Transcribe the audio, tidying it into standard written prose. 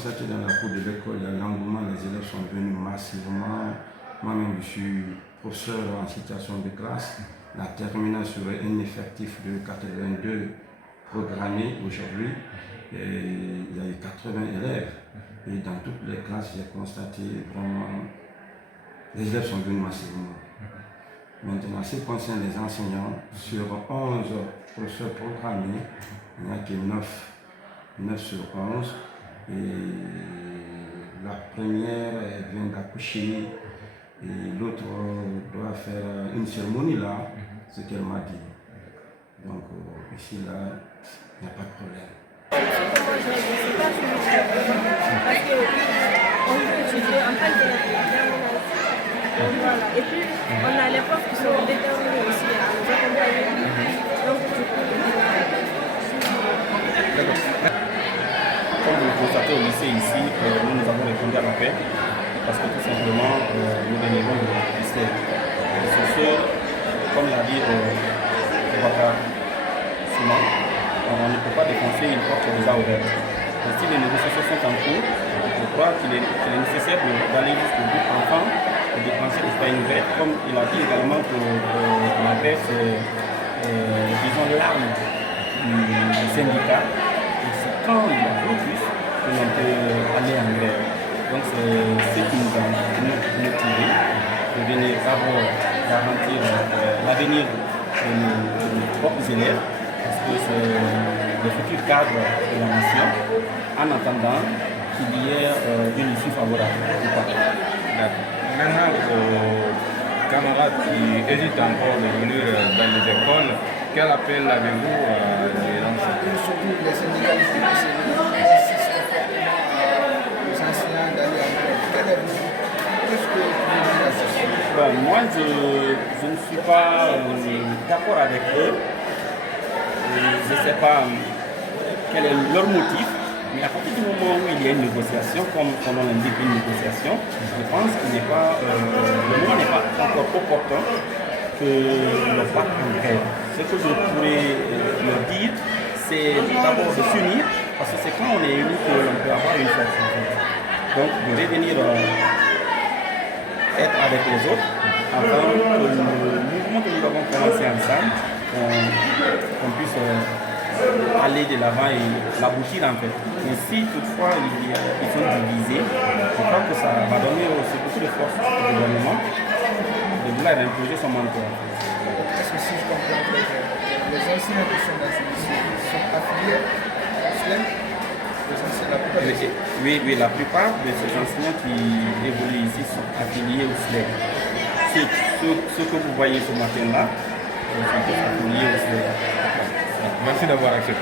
constaté dans la cour de l'école, il y a l'engouement, les élèves sont venus massivement. Moi-même, je suis professeur en situation de classe. La terminale sur un effectif de 82 programmés aujourd'hui. Il y a eu 80 élèves. Et dans toutes les classes, j'ai constaté vraiment les élèves sont venus massivement. Maintenant, ce qui concerne les enseignants, sur 11 professeurs programmés, il n'y a que 9 sur 11. Et la première vient d'accoucher et l'autre doit faire une cérémonie là, ce qu'elle m'a dit. Donc ici là, il n'y a pas de problème. Parce qu'on veut étudier en tant que voilà. Et puis on a les profs qui sont déterminés aussi à nous accompagner. Donc du coup, comme vous le constatez au lycée ici, nous avons répondu à l'appel parce que tout simplement nous vénérons le lycée. Sur ce, comme l'a dit Boubacar Simon, on ne peut pas défoncer une porte déjà ouverte. Et si les négociations sont en cours, je crois qu'il est nécessaire d'aller jusqu'au bout enfin et de penser que c'est une grève, comme il a dit également que la grève c'est disons l'arme du syndicat. Et c'est quand il y a blocus que l'on peut aller en grève. Donc c'est ce qui nous a motivé de venir d'abord garantir l'avenir de nos propres élèves, parce que c'est le futur cadre de la nation, en attendant qu'il y ait une issue favorable. Maintenant, aux camarades qui hésitent encore de venir dans les écoles, quel appel avez-vous à les lancer? Surtout les syndicalistes insistent fortement aux enseignants d'aller en grève. Qu'est-ce que vous voulez dire à ce sujet? Moi, je ne suis pas d'accord avec eux. Je ne sais pas quel est leur motif, mais à partir du moment où il y a une négociation, comme on l'indique, une négociation, je pense que le moment n'est pas encore opportun que l'on parte en grève. Ce que je pourrais leur dire, c'est d'abord de s'unir, parce que c'est quand on est unis que l'on peut avoir une force. Donc de revenir être avec les autres, afin que le mouvement que nous avons commencé ensemble, qu'on puisse aller de l'avant et l'aboutir en fait. Mais si toutefois ils sont divisés, je crois que ça va donner aussi beaucoup de force au gouvernement de vouloir imposer son manteau. Est-ce que si je comprends bien, les enseignants qui sont dans ce lycée sont affiliés au SLEM? Oui, la plupart de ces enseignants qui évoluent ici sont affiliés au SLEM. Ce que vous voyez ce matin-là, sont affiliés au SLEM. Merci d'avoir accepté.